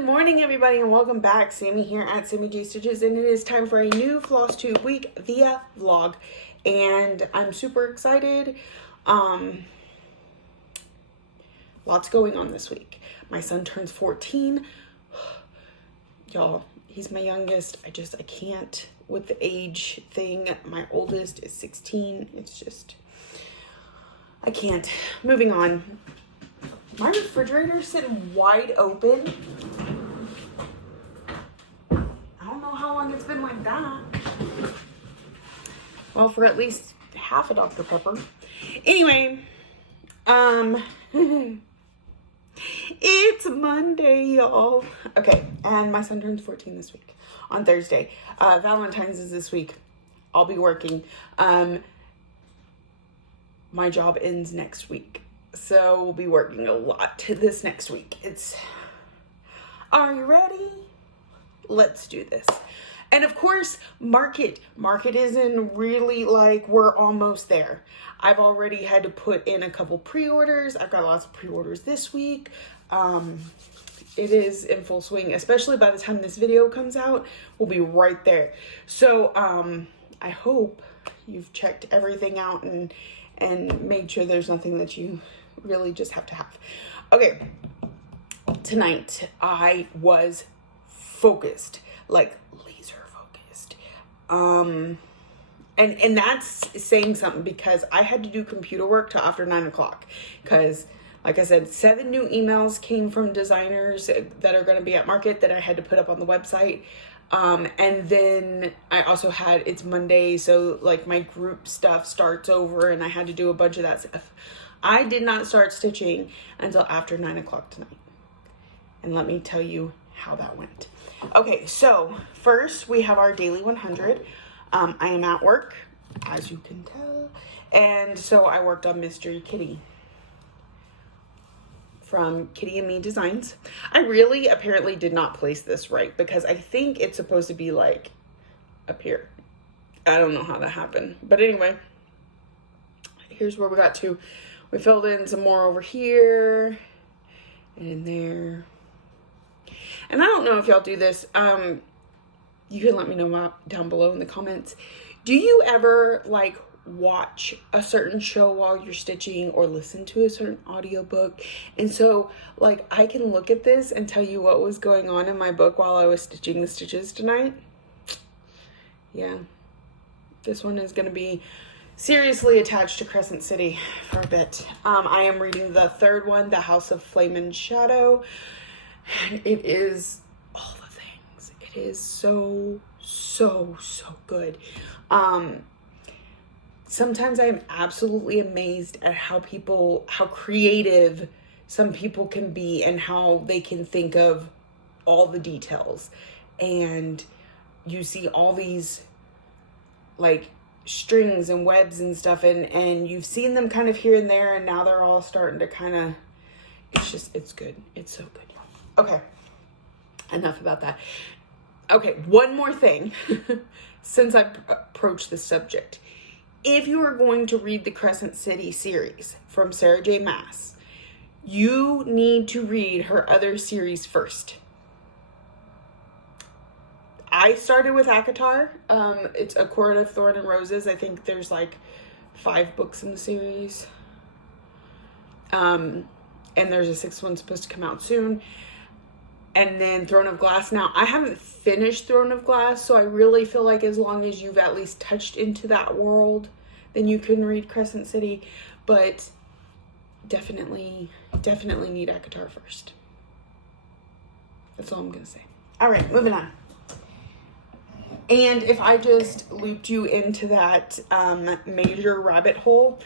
Good morning, everybody, and welcome back. Sammy here at Sammy J Stitches, and it is time for a new Flosstube week via vlog, and I'm super excited. Lots going on this week. My son turns 14. Y'all, he's my youngest. I can't with the age thing. My oldest is 16. It's just, I can't. Moving on. My refrigerator's sitting wide open. I don't know how long it's been like that. Well, for at least half a Dr. Pepper. Anyway, it's Monday, y'all. Okay, and my son turns 14 this week on Thursday. Valentine's is this week. I'll be working. My job ends next week. So we'll be working a lot this next week. Are you ready? Let's do this. And of course, market isn't really like we're almost there. I've already had to put in a couple pre-orders. I've got lots of pre-orders this week. It is in full swing, especially by the time this video comes out, we'll be right there. So I hope you've checked everything out and made sure there's nothing that you really just have to have. Okay, tonight I was focused, like laser focused. And that's saying something because I had to do computer work till after 9 o'clock because, like I said, 7 new emails came from designers that are going to be at market that I had to put up on the website. And then I also had, it's Monday, so like my group stuff starts over and I had to do a bunch of that stuff. I did not start stitching until after 9 o'clock tonight. And let me tell you how that went. Okay, so first we have our daily 100. I am at work, as you can tell. And so I worked on Mystery Kitty from Kitty and Me Designs. I really apparently did not place this right because I think it's supposed to be like up here. I don't know how that happened. But anyway, here's where we got to. We filled in some more over here and in there. And I don't know if y'all do this. You can let me know down below in the comments. Do you ever like watch a certain show while you're stitching or listen to a certain audiobook? And so like I can look at this and tell you what was going on in my book while I was stitching the stitches tonight. Yeah, this one is going to be seriously attached to Crescent City for a bit. I am reading the third one, The House of Flame and Shadow, and it is all the things. It is so good. Sometimes I'm absolutely amazed at how creative some people can be and how they can think of all the details. And you see all these like strings and webs and stuff, and you've seen them kind of here and there, and now they're all starting to kind of, it's good. It's so good. Okay, enough about that. Okay, one more thing since I approached this subject. If you are going to read the Crescent City series from Sarah J. Maas, you need to read her other series first. I started with ACOTAR. It's A Court of Thorn and Roses. I think there's like 5 books in the series. And there's a 6th one supposed to come out soon. And then Throne of Glass. Now, I haven't finished Throne of Glass, so I really feel like as long as you've at least touched into that world, then you can read Crescent City. But definitely need ACOTAR first. That's all I'm going to say. All right, moving on. And if I just looped you into that major rabbit hole,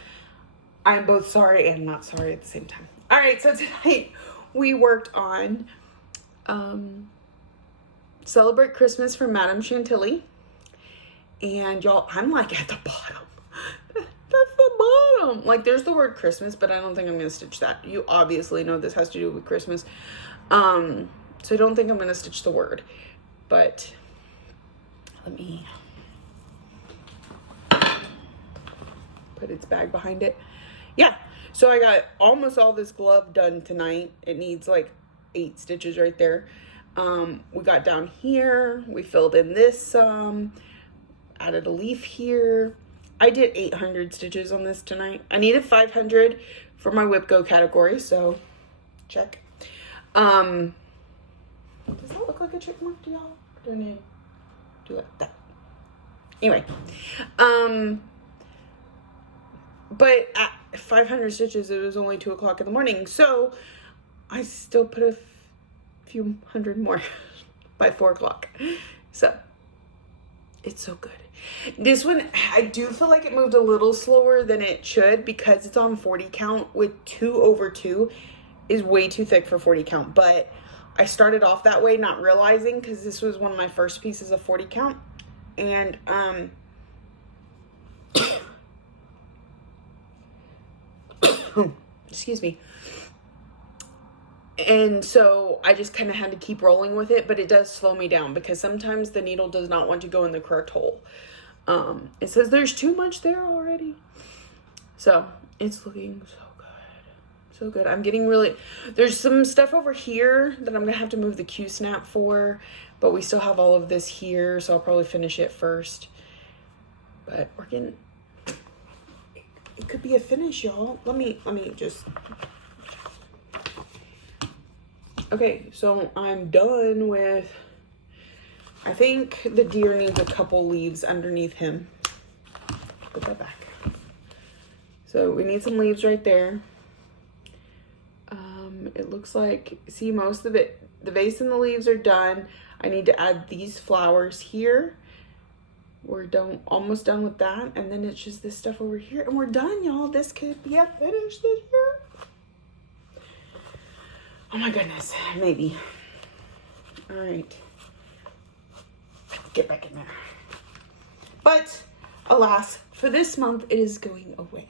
I'm both sorry and not sorry at the same time. All right, so tonight we worked on Celebrate Christmas from Madame Chantilly. And y'all, I'm like at the bottom. That's the bottom. Like there's the word Christmas, but I don't think I'm going to stitch that. You obviously know this has to do with Christmas. So I don't think I'm going to stitch the word. But let me put its bag behind it. Yeah, so I got almost all this glove done tonight. It needs like 8 stitches right there. We got down here, we filled in this added a leaf here. I did 800 stitches on this tonight. I needed 500 for my Whip Go category, so check. Does that look like a check mark to y'all? Do I need to do that? Anyway, but at 500 stitches, it was only 2 o'clock in the morning, so I still put a few hundred more by 4 o'clock. So it's so good. This one, I do feel like it moved a little slower than it should because it's on 40 count, with 2 over 2 is way too thick for 40 count. But I started off that way, not realizing, because this was one of my first pieces of 40 count. And excuse me. And so I just kind of had to keep rolling with it, but it does slow me down because sometimes the needle does not want to go in the correct hole. It says there's too much there already. So it's looking so good. So good. I'm getting really, there's some stuff over here that I'm going to have to move the Q-snap for, but we still have all of this here. So I'll probably finish it first, but we're getting, it could be a finish, y'all. Let me just, okay, so I'm done with, I think the deer needs a couple leaves underneath him. Put that back. So we need some leaves right there. It looks like, see, most of it, the base and the leaves are done. I need to add these flowers here. We're done, almost done with that. And then it's just this stuff over here. And we're done, y'all. This could be a finish this year. Oh my goodness, maybe. All right. Get back in there. But alas, for this month, it is going away.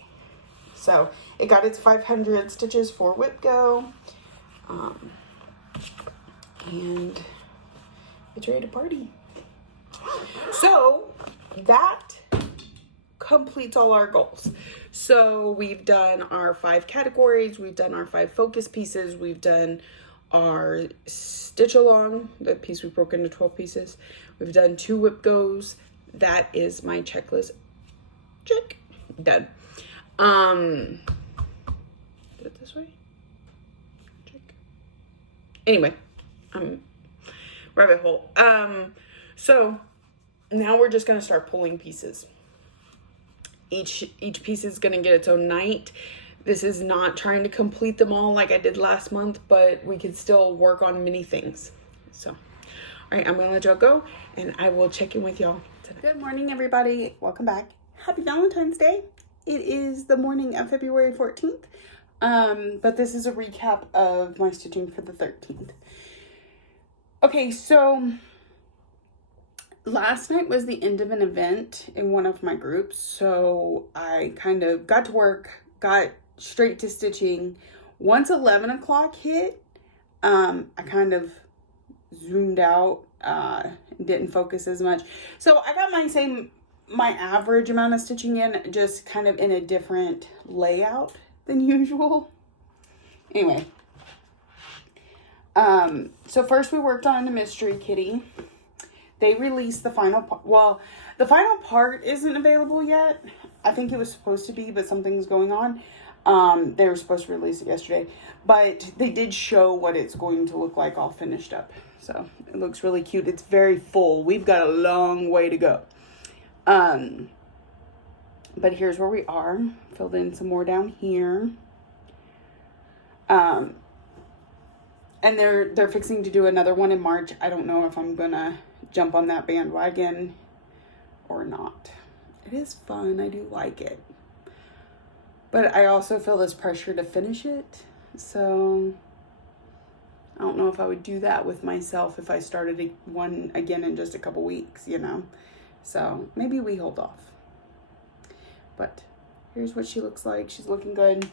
So it got its 500 stitches for Whip Go. And it's ready to party. So that completes all our goals. So we've done our 5 categories, we've done our 5 focus pieces, we've done our stitch along, the piece we broke into 12 pieces. We've done 2 Whip Goes. That is my checklist. Check. Done. Do it this way. Check. Anyway, rabbit hole. So now we're just gonna start pulling pieces. Each piece is gonna get its own night. This is not trying to complete them all like I did last month, but we can still work on many things. So, all right, I'm gonna let y'all go, and I will check in with y'all tonight. Good morning, everybody. Welcome back. Happy Valentine's Day. It is the morning of February 14th, but this is a recap of my stitching for the 13th. Okay, so last night was the end of an event in one of my groups, so I kind of got to work, got straight to stitching. Once 11 o'clock hit, I kind of zoomed out, didn't focus as much. So I got my average amount of stitching in, just kind of in a different layout than usual. Anyway, so first we worked on the mystery kitty. They released the final part. Well, the final part isn't available yet. I think it was supposed to be, but something's going on. They were supposed to release it yesterday, but they did show what it's going to look like all finished up. So it looks really cute. It's very full. We've got a long way to go. But here's where we are. Filled in some more down here. And they're fixing to do another one in March. I don't know if I'm gonna jump on that bandwagon or not. It is fun. I do like it. But I also feel this pressure to finish it. So I don't know if I would do that with myself if I started one again in just a couple weeks, you know. So maybe we hold off. But here's what she looks like. She's looking good.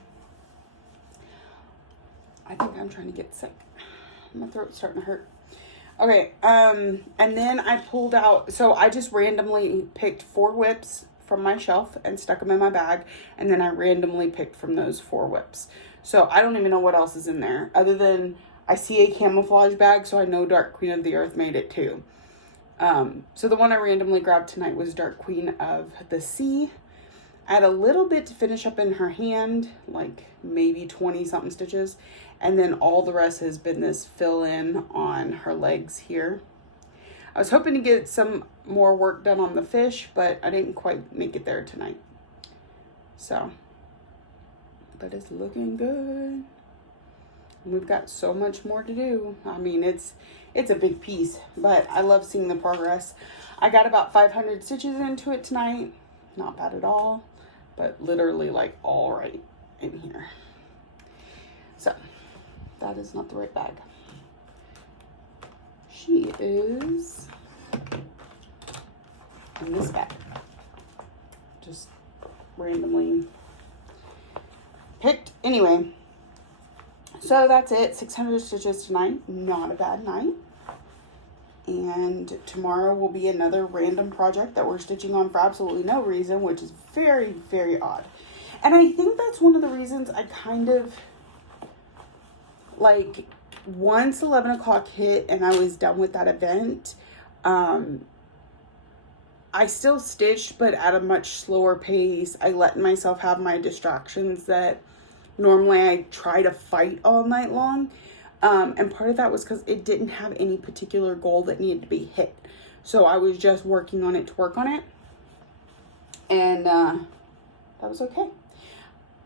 I think I'm trying to get sick. My throat's starting to hurt. Okay, and then I pulled out, so I just randomly picked 4 whips from my shelf and stuck them in my bag, and then I randomly picked from those 4 whips. So I don't even know what else is in there, other than I see a camouflage bag, so I know Dark Queen of the Earth made it too. So the one I randomly grabbed tonight was Dark Queen of the Sea. I had a little bit to finish up in her hand, like maybe 20 something stitches. And then all the rest has been this fill in on her legs here. I was hoping to get some more work done on the fish, but I didn't quite make it there tonight. So, but it's looking good. We've got so much more to do. I mean, it's a big piece, but I love seeing the progress. I got about 500 stitches into it tonight. Not bad at all, but literally like all right in here. So that is not the right bag. She is in this bag. Just randomly picked. Anyway, so that's it. 600 stitches tonight. Not a bad night. And tomorrow will be another random project that we're stitching on for absolutely no reason, which is very, very odd. And I think that's one of the reasons I kind of, like, once 11 o'clock hit and I was done with that event, I still stitched, but at a much slower pace. I let myself have my distractions that normally I try to fight all night long. And part of that was because it didn't have any particular goal that needed to be hit. So I was just working on it to work on it. And that was okay.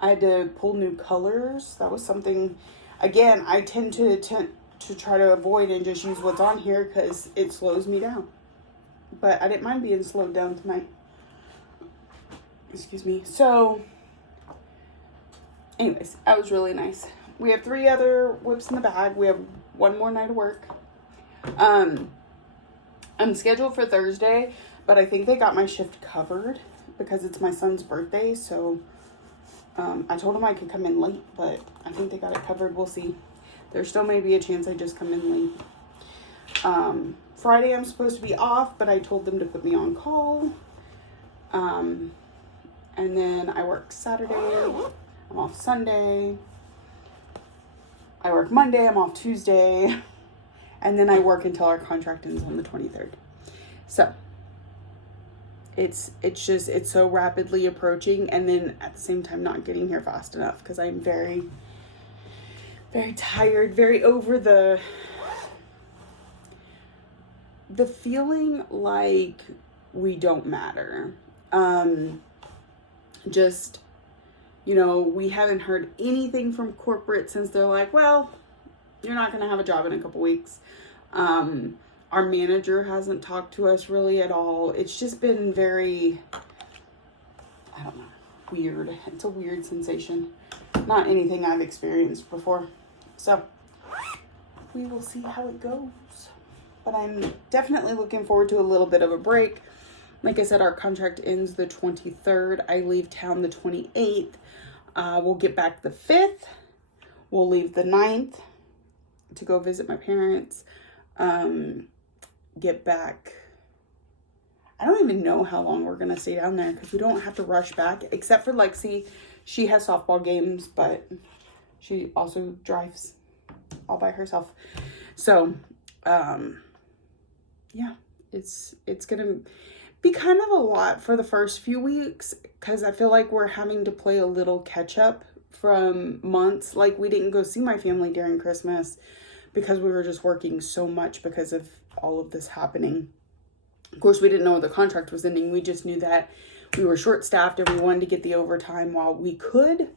I had to pull new colors. That was something, again, I tend to try to avoid and just use what's on here because it slows me down. But I didn't mind being slowed down tonight. Excuse me. So, anyways, that was really nice. We have 3 other whips in the bag. We have one more night of work. I'm scheduled for Thursday, but I think they got my shift covered because it's my son's birthday. So I told him I could come in late, but I think they got it covered. We'll see. There still may be a chance I just come in late. Friday I'm supposed to be off, but I told them to put me on call. And then I work Saturday. I'm off Sunday. I work Monday, I'm off Tuesday, and then I work until our contract ends on the 23rd. So it's so rapidly approaching, and then at the same time not getting here fast enough because I'm very, very tired, very over the feeling like we don't matter. Just, you know, we haven't heard anything from corporate since they're like, well, you're not going to have a job in a couple weeks. Our manager hasn't talked to us really at all. It's just been very, I don't know, weird. It's a weird sensation. Not anything I've experienced before. So we will see how it goes. But I'm definitely looking forward to a little bit of a break. Like I said, our contract ends the 23rd. I leave town the 28th. We'll get back the 5th. We'll leave the 9th to go visit my parents. Get back. I don't even know how long we're going to stay down there because we don't have to rush back. Except for Lexi. She has softball games, but she also drives all by herself. So, yeah, it's going to be kind of a lot for the first few weeks because I feel like we're having to play a little catch up from months. Like, we didn't go see my family during Christmas because we were just working so much because of all of this happening. Of course, we didn't know the contract was ending. We just knew that we were short-staffed and we wanted to get the overtime while we could.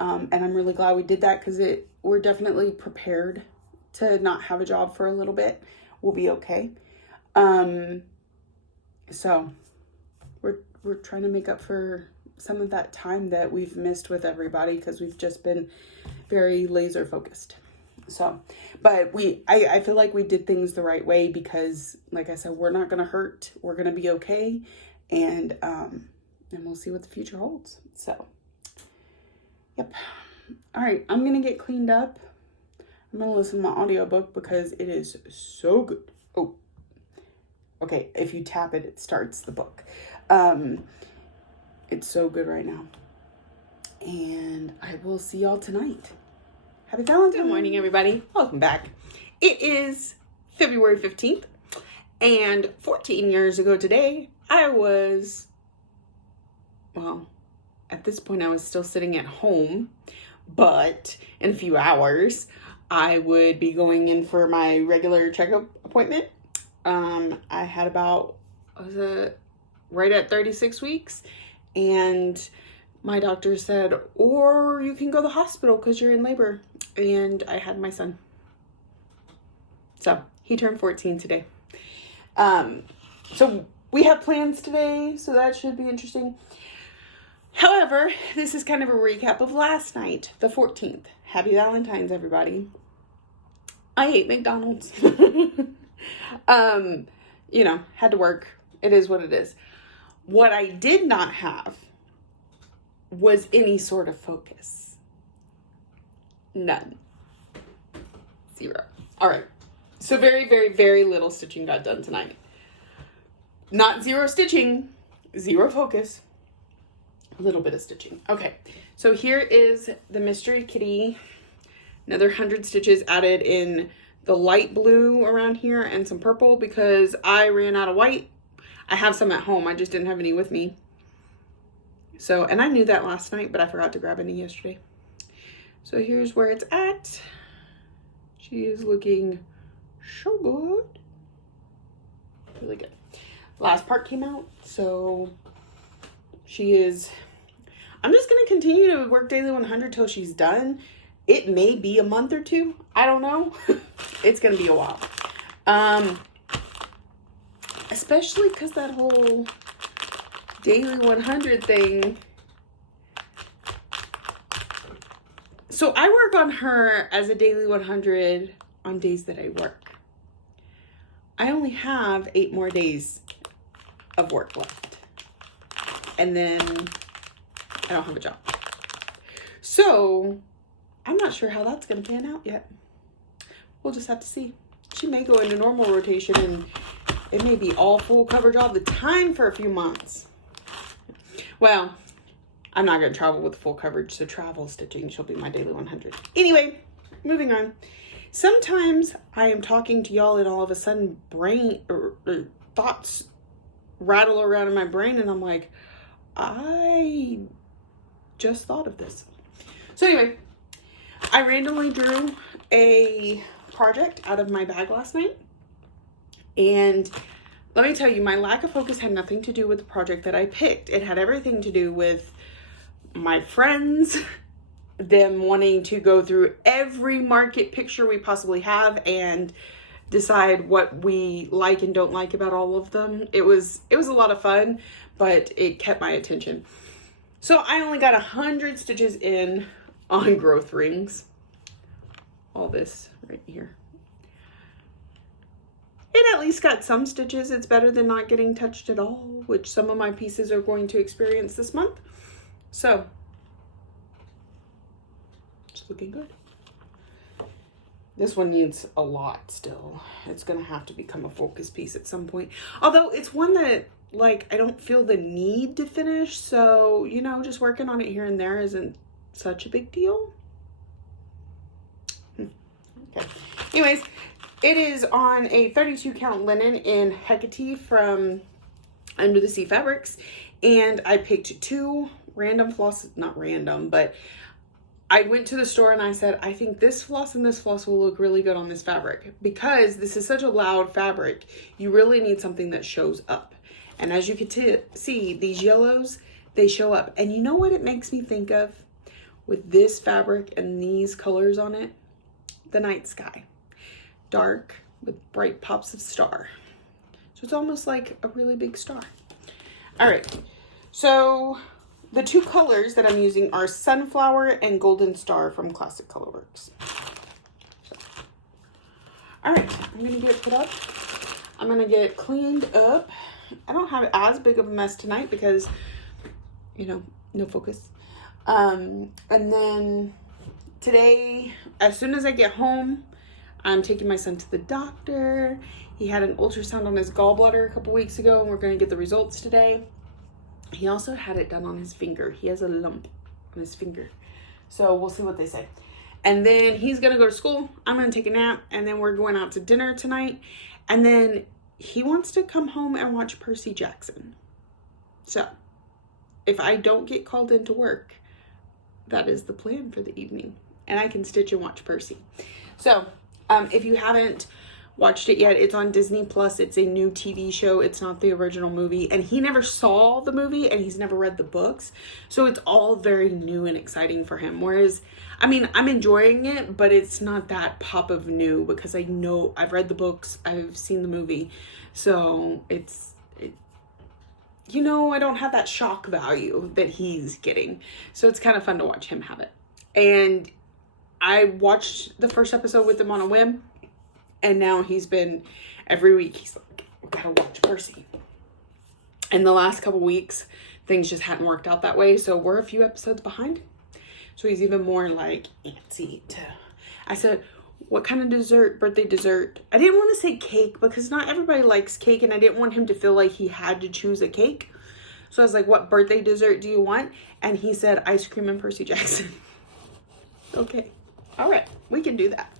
And I'm really glad we did that because we're definitely prepared to not have a job for a little bit. We'll be okay. So we're trying to make up for some of that time that we've missed with everybody because we've just been very laser focused. So, but I feel like we did things the right way because, like I said, we're not going to hurt. We're going to be okay. And we'll see what the future holds. So, yep. All right. I'm going to get cleaned up. I'm going to listen to my audiobook because it is so good. Oh, okay. If you tap it, it starts the book. It's so good right now. And I will see y'all tonight. Happy Valentine's morning, everybody. Welcome back. It is February 15th, and 14 years ago today, I was, well, at this point, I was still sitting at home, but in a few hours, I would be going in for my regular checkup appointment. I had about, right at 36 weeks, and my doctor said, or you can go to the hospital because you're in labor. And I had my son. So he turned 14 today. So we have plans today, so that should be interesting. However, this is kind of a recap of last night, the 14th. Happy Valentine's, everybody. I hate McDonald's. You know, had to work. It is what it is. What I did not have was any sort of focus. None. Zero. All right. So very, very, very little stitching got done tonight. Not zero stitching, zero focus. A little bit of stitching. Okay. So here is the Mystery Kitty. Another 100 stitches added in the light blue around here and some purple because I ran out of white. I have some at home. I just didn't have any with me. So, and I knew that last night, but I forgot to grab any yesterday. So here's where it's at. She is looking so good. Really good. Last part came out, so she is, I'm just going to continue to work Daily 100 till she's done. It may be a month or two. I don't know. It's going to be a while. Especially because that whole Daily 100 thing. So I work on her as a Daily 100 on days that I work. I only have 8 more days of work left. And then I don't have a job. So I'm not sure how that's going to pan out yet. We'll just have to see. She may go into normal rotation and it may be all full coverage all the time for a few months. Well, I'm not going to travel with full coverage, so travel stitching, she'll be my Daily 100. Anyway, moving on. Sometimes I am talking to y'all and all of a sudden thoughts rattle around in my brain and I'm like, I just thought of this. So anyway, I randomly drew a project out of my bag last night. And let me tell you, my lack of focus had nothing to do with the project that I picked. It had everything to do with my friends, them wanting to go through every market picture we possibly have and decide what we like and don't like about all of them. It was a lot of fun, but it kept my attention. So I only got 100 stitches in on growth rings. All this right here. It at least got some stitches. It's better than not getting touched at all, which some of my pieces are going to experience this month. So, it's looking good. This one needs a lot still. It's going to have to become a focus piece at some point. Although it's one that, like, I don't feel the need to finish. So, you know, just working on it here and there isn't such a big deal. Okay. Anyways, it is on a 32 count linen in Hecate from Under the Sea Fabrics. And I picked 2 random floss, not random, but I went to the store and I said, I think this floss and this floss will look really good on this fabric because this is such a loud fabric. You really need something that shows up. And as you can see, these yellows, they show up. And you know what it makes me think of with this fabric and these colors on it? The night sky. Dark with bright pops of star. So it's almost like a really big star. All right. So the 2 colors that I'm using are Sunflower and Golden Star from Classic Colorworks. So, all right, I'm going to get it put up. I'm going to get it cleaned up. I don't have as big of a mess tonight because, you know, no focus. And then today, as soon as I get home, I'm taking my son to the doctor. He had an ultrasound on his gallbladder a couple weeks ago, and we're going to get the results today. He also had it done on his finger. He has a lump on his finger. So we'll see what they say. And then he's going to go to school. I'm going to take a nap. And then we're going out to dinner tonight. And then he wants to come home and watch Percy Jackson. So, if I don't get called into work, that is the plan for the evening. And I can stitch and watch Percy. So, if you haven't watched it yet, it's on Disney Plus. It's a new TV show. It's not the original movie. And he never saw the movie and he's never read the books. So it's all very new and exciting for him. Whereas, I mean, I'm enjoying it, but it's not that pop of new because I know I've read the books. I've seen the movie. So you know, I don't have that shock value that he's getting. So it's kind of fun to watch him have it. And I watched the first episode with him on a whim. And now he's been, every week, he's like, we gotta watch Percy. And the last couple weeks, things just hadn't worked out that way. So we're a few episodes behind. So he's even more like antsy to, I said, what kind of dessert, birthday dessert? I didn't want to say cake because not everybody likes cake. And I didn't want him to feel like he had to choose a cake. So I was like, what birthday dessert do you want? And he said, ice cream and Percy Jackson. Okay. All right. We can do that.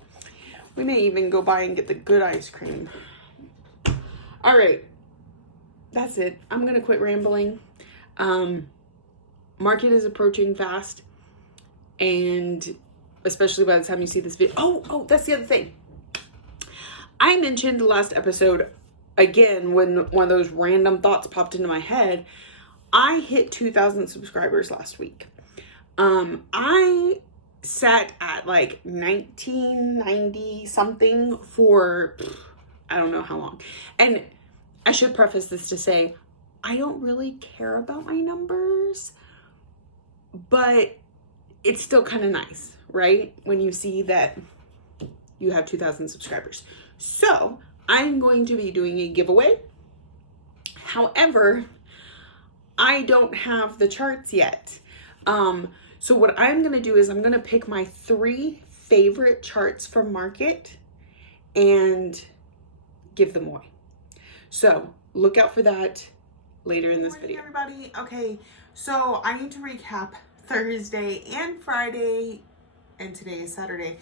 We may even go by and get the good ice cream. All right. That's it. I'm going to quit rambling. Market is approaching fast. And especially by the time you see this video. Oh, that's the other thing. I mentioned last episode, again, when one of those random thoughts popped into my head. I hit 2,000 subscribers last week. I sat at like 1990 something for I don't know how long. And I should preface this to say I don't really care about my numbers, but it's still kind of nice, right? When you see that you have 2,000 subscribers. So I'm going to be doing a giveaway. However, I don't have the charts yet. So what I'm going to do is I'm going to pick my 3 favorite charts from Market and give them away. So look out for that later in this video. Everybody, okay, so I need to recap Thursday and Friday, and today is Saturday.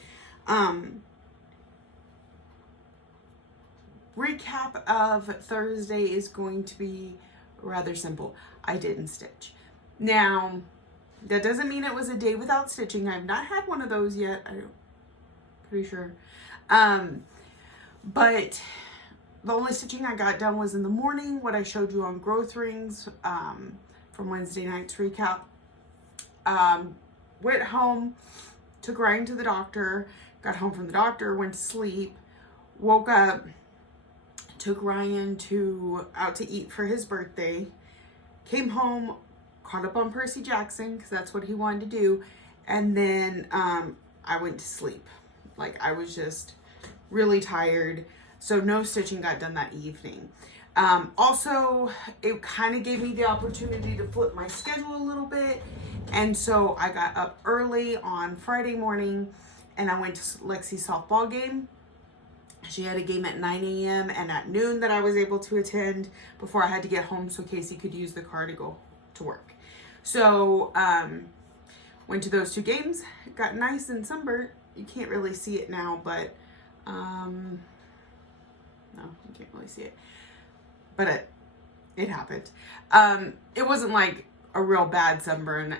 Recap of Thursday is going to be rather simple. I didn't stitch. Now, that doesn't mean it was a day without stitching. I've not had one of those yet. I'm pretty sure. But the only stitching I got done was in the morning, what I showed you on growth rings from Wednesday night's recap. Went home, took Ryan to the doctor, got home from the doctor, went to sleep, woke up, took Ryan out to eat for his birthday, came home, caught up on Percy Jackson because that's what he wanted to do, and then I went to sleep. Like, I was just really tired, so no stitching got done that evening. Also, it kind of gave me the opportunity to flip my schedule a little bit, and so I got up early on Friday morning and I went to Lexi's softball game. She had a game at 9 a.m. and at noon that I was able to attend before I had to get home so Casey could use the car to go to work. So, went to those 2 games, got nice and sunburnt. You can't really see it now, but, no, you can't really see it, but it happened. It wasn't like a real bad sunburn.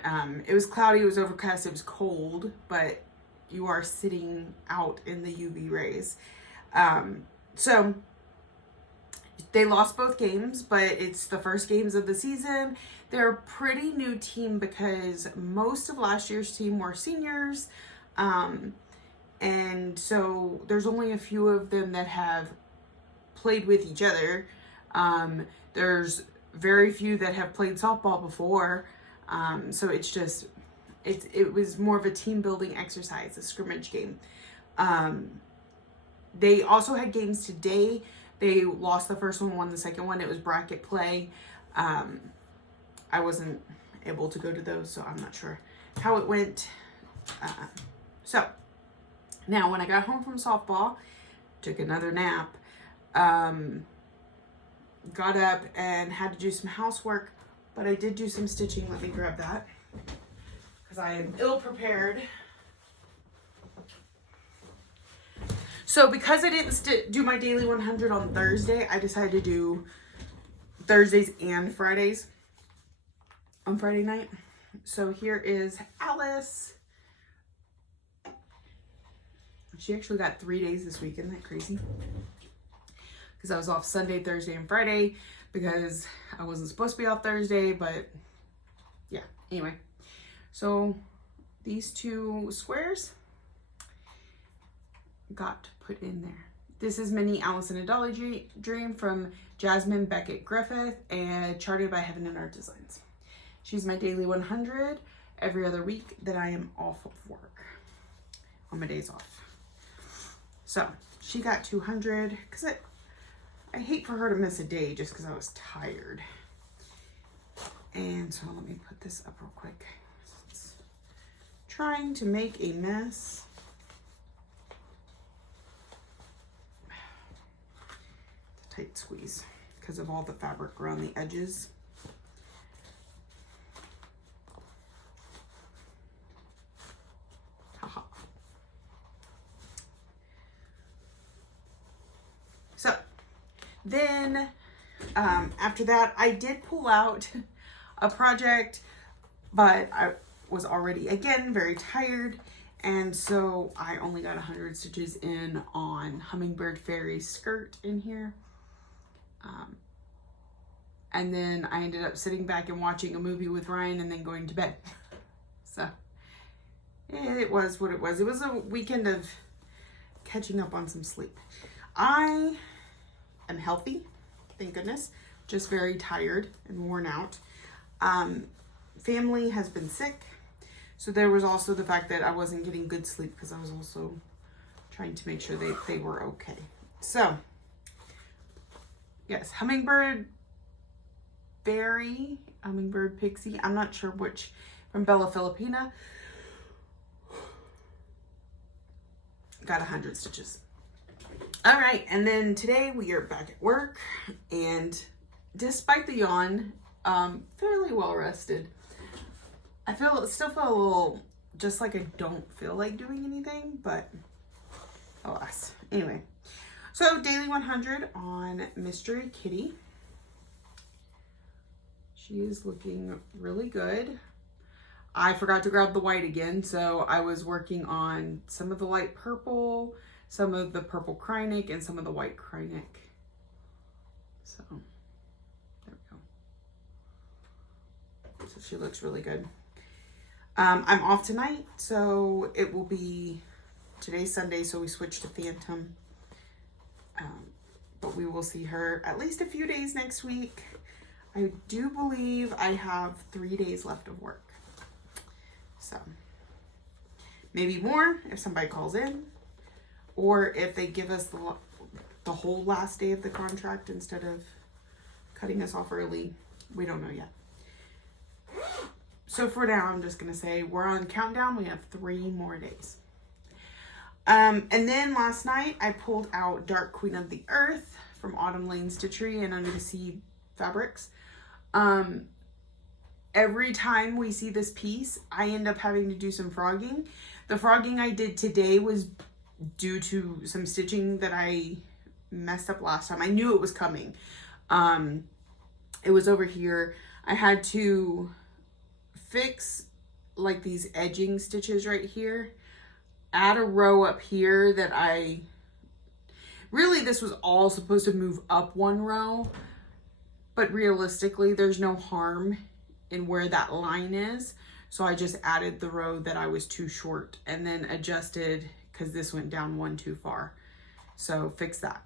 It was cloudy, it was overcast, it was cold, but you are sitting out in the UV rays. So they lost both games, but it's the first games of the season. They're a pretty new team because most of last year's team were seniors. And so there's only a few of them that have played with each other. There's very few that have played softball before. So it's just, it was more of a team building exercise, a scrimmage game. They also had games today. They lost the first one, won the second one. It was bracket play. I wasn't able to go to those, so I'm not sure how it went. So now when I got home from softball, took another nap, got up and had to do some housework, but I did do some stitching. Let me grab that because I am ill prepared. So because I didn't do my daily 100 on Thursday, I decided to do Thursdays and Fridays on Friday night. So here is Alice. She actually got 3 days this week. Isn't that crazy? Because I was off Sunday, Thursday, and Friday because I wasn't supposed to be off Thursday, but yeah, anyway. So these 2 squares got put in there. This is Mini Alice in a Dolly Dream from Jasmine Beckett Griffith and charted by Heaven and Art Designs. She's my daily 100 every other week that I am off of work on my days off. So she got 200 because I hate for her to miss a day just because I was tired. And so let me put this up real quick. It's trying to make a mess. It's a tight squeeze because of all the fabric around the edges. Haha. So then after that, I did pull out a project, but I was already, again, very tired. And so I only got 100 stitches in on Hummingbird Fairy skirt in here. And then I ended up sitting back and watching a movie with Ryan and then going to bed. So it was what it was. It was a weekend of catching up on some sleep. I am healthy, thank goodness, just very tired and worn out. Family has been sick, so there was also the fact that I wasn't getting good sleep because I was also trying to make sure they were okay. So yes, Hummingbird Berry, Hummingbird Pixie, I'm not sure which, from Bella Filipina. Got 100 stitches. All right, and then today we are back at work, and despite the yawn, fairly well rested. I still feel a little just like I don't feel like doing anything, but alas. Anyway, so daily 100 on Mystery Kitty. She is looking really good. I forgot to grab the white again, so I was working on some of the light purple, some of the purple Krynic, and some of the white Krynic. So there we go. So she looks really good. I'm off tonight, so it will be, today's Sunday, so we switched to Phantom. But we will see her at least a few days next week. I do believe I have 3 days left of work. So maybe more if somebody calls in, or if they give us the whole last day of the contract instead of cutting us off early. We don't know yet. So for now, I'm just going to say we're on countdown. We have 3 more days. And then last night, I pulled out Dark Queen of the Earth from Autumn Lane Stitchery and Under the Sea Fabrics. Every time we see this piece, I end up having to do some frogging. The frogging I did today was due to some stitching that I messed up last time. I knew it was coming. It was over here. I had to fix like these edging stitches right here. Add a row up here that really this was all supposed to move up 1 row, but realistically there's no harm in where that line is. So I just added the row that I was too short and then adjusted because this went down 1 too far. So fix that.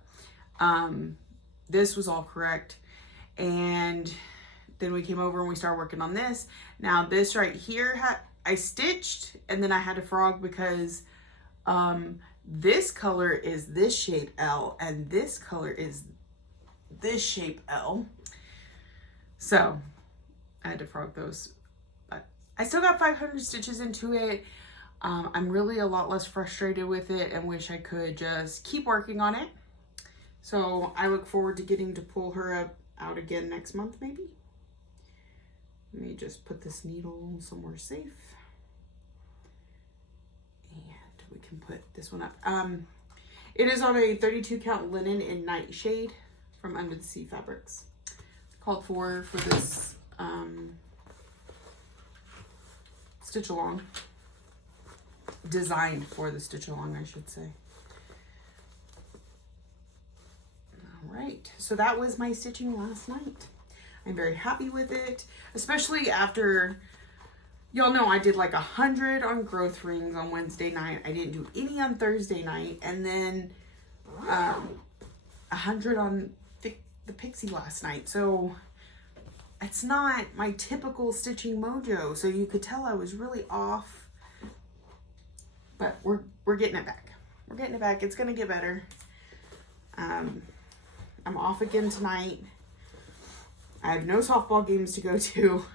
This was all correct. And then we came over and we started working on this. Now this right here, I stitched and then I had to frog because this color is this shape L and this color is this shape L. So I had to frog those, but I still got 500 stitches into it. I'm really a lot less frustrated with it and wish I could just keep working on it. So I look forward to getting to pull her out again next month, maybe. Let me just put this needle somewhere safe. And we can put this one up. It is on a 32 count linen in Nightshade from Under the Sea Fabrics. Called for this stitch along. Designed for the stitch along, I should say. All right, so that was my stitching last night. I'm very happy with it, especially after, y'all know I did like 100 on growth rings on Wednesday night. I didn't do any on Thursday night, and then 100 on the pixie last night. So it's not my typical stitching mojo. So you could tell I was really off, but we're getting it back. We're getting it back. It's gonna get better. I'm off again tonight. I have no softball games to go to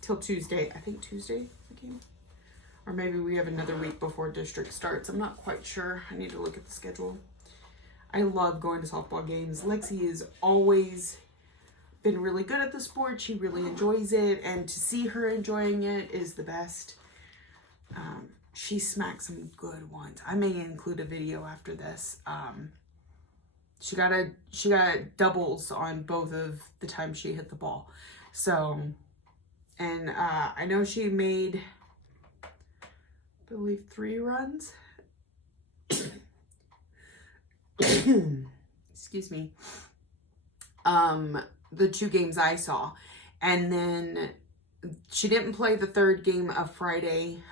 till Tuesday. I think Tuesday is the game. Or maybe we have another week before district starts. I'm not quite sure. I need to look at the schedule. I love going to softball games. Lexi has always been really good at the sport. She really enjoys it. And to see her enjoying it is the best. She smacks some good ones. I may include a video after this. She got doubles on both of the times she hit the ball. So, and I know she made, I believe, 3 runs. Excuse me. The 2 games I saw. And then she didn't play the 3rd game of Friday.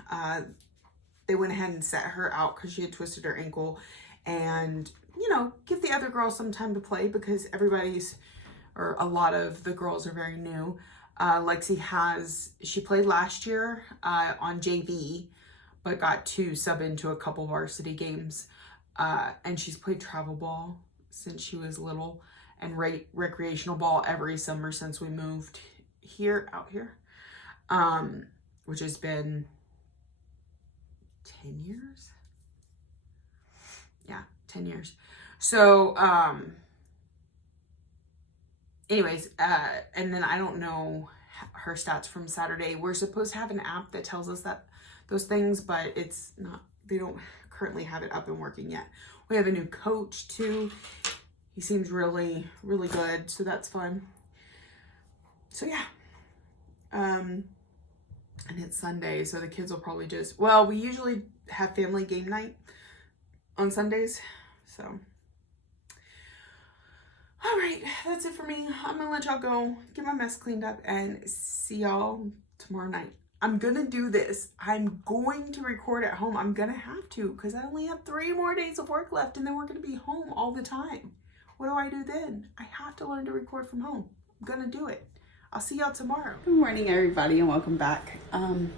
They went ahead and set her out because she had twisted her ankle. And, you know, give the other girls some time to play because a lot of the girls are very new. Lexi she played last year on JV, but got to sub into a couple varsity games. And she's played travel ball since she was little and recreational ball every summer since we moved out here, which has been 10 years. Yeah, 10 years. So, anyways, and then I don't know her stats from Saturday. We're supposed to have an app that tells us those things, but it's not, they don't currently have it up and working yet. We have a new coach too. He seems really, really good. So that's fun. So yeah. And it's Sunday, so the kids will probably we usually have family game night on Sundays. So, all right, that's it for me. I'm gonna let y'all go, get my mess cleaned up, and see y'all tomorrow night. I'm gonna do this. I'm going to record at home. I'm gonna have to because I only have 3 more days of work left, and then we're gonna be home all the time. What do I do then? I have to learn to record from home. I'm gonna do it. I'll see y'all tomorrow. Good morning, everybody, and welcome back. Let's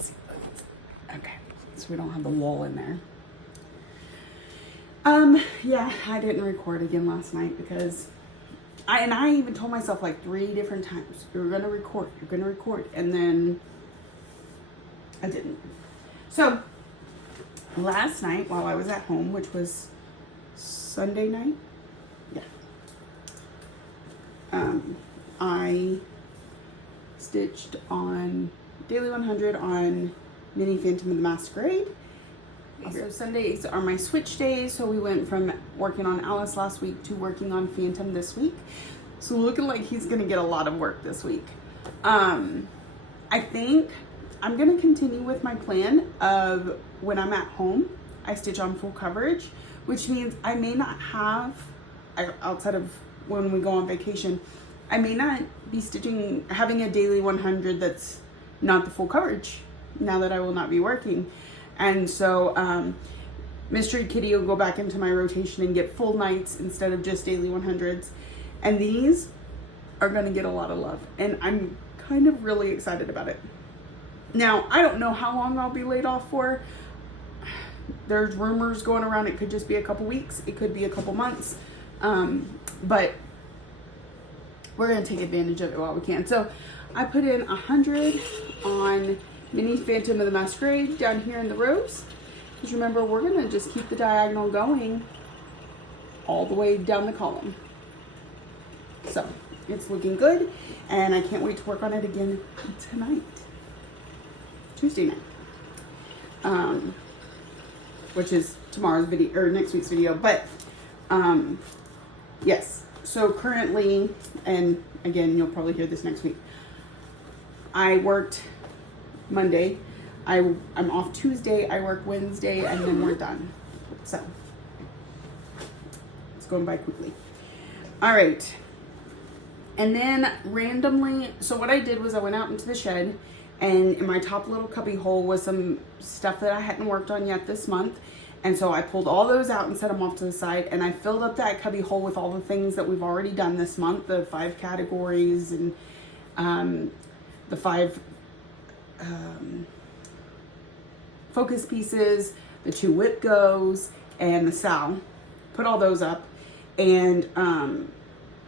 see. Okay, so we don't have the wall in there. Yeah, I didn't record again last night because I even told myself like 3 different times, you're gonna record, and then I didn't. So last night while I was at home, which was Sunday night, yeah, I stitched on Daily 100 on Mini Phantom of the Masquerade. So Sundays are my switch days, so we went from working on Alice last week to working on Phantom this week. So looking like he's gonna get a lot of work this week. I think I'm gonna continue with my plan of when I'm at home, I stitch on full coverage, which means I may not have, outside of when we go on vacation, I may not be having a Daily 100 that's not the full coverage now that I will not be working. And so Mystery Kitty will go back into my rotation and get full nights instead of just Daily 100s. And these are gonna get a lot of love. And I'm kind of really excited about it. Now, I don't know how long I'll be laid off for. There's rumors going around it could just be a couple weeks. It could be a couple months. But we're gonna take advantage of it while we can. So I put in 100 on Mini Phantom of the Masquerade down here in the rows. Because remember, we're gonna just keep the diagonal going all the way down the column. So it's looking good, and I can't wait to work on it again tonight, Tuesday night. which is tomorrow's video or next week's video. But yes, so currently, and again, you'll probably hear this next week, I worked Monday. I'm off Tuesday, I work Wednesday, and then we're done. So it's going by quickly. All right. And then randomly, so what I did was I went out into the shed, and in my top little cubby hole was some stuff that I hadn't worked on yet this month. And so I pulled all those out and set them off to the side, and I filled up that cubby hole with all the things that we've already done this month, the 5 categories and the 5 focus pieces, the 2 whip goes, and the sow. Put all those up, and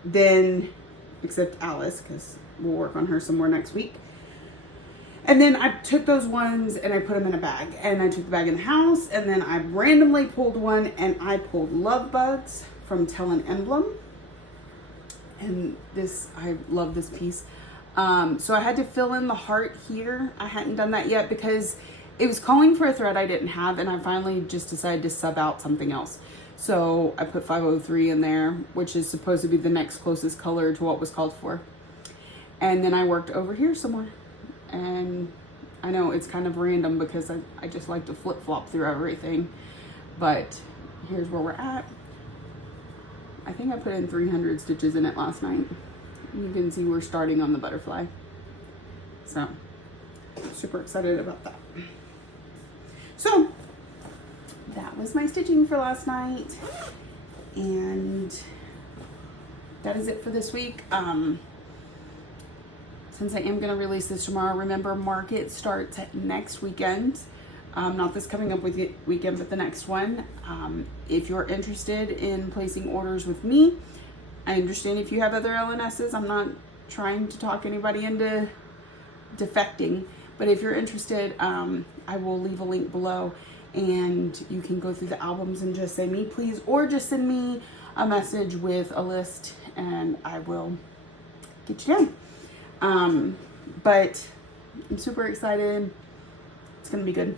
then, except Alice, because we'll work on her some more next week. And then I took those ones and I put them in a bag, and I took the bag in the house, and then I randomly pulled one, and I pulled Love Bugs from Tell an Emblem. And this, I love this piece. So I had to fill in the heart here. I hadn't done that yet because it was calling for a thread I didn't have, and I finally just decided to sub out something else. So I put 503 in there, which is supposed to be the next closest color to what was called for. And then I worked over here some more. And I know it's kind of random because I just like to flip-flop through everything. But here's where we're at. I think I put in 300 stitches in it last night. You can see we're starting on the butterfly. So, super excited about that. So, that was my stitching for last night. And that is it for this week. Since I am going to release this tomorrow, remember, market starts next weekend. Not this coming up weekend, but the next one. If you're interested in placing orders with me, I understand if you have other LNSs. I'm not trying to talk anybody into defecting, but if you're interested, I will leave a link below, and you can go through the albums and just say me please, or just send me a message with a list and I will get you done. But I'm super excited. It's gonna be good.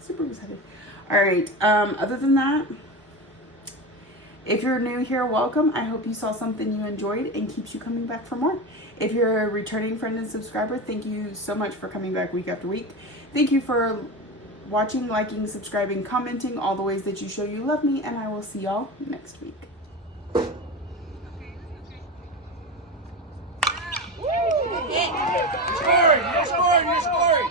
Super excited. All right. Other than that, if you're new here, welcome. I hope you saw something you enjoyed and keeps you coming back for more. If you're a returning friend and subscriber, thank you so much for coming back week after week. Thank you for watching, liking, subscribing, commenting, all the ways that you show you love me, and I will see y'all next week. You're scoring! You're scoring! You're scoring!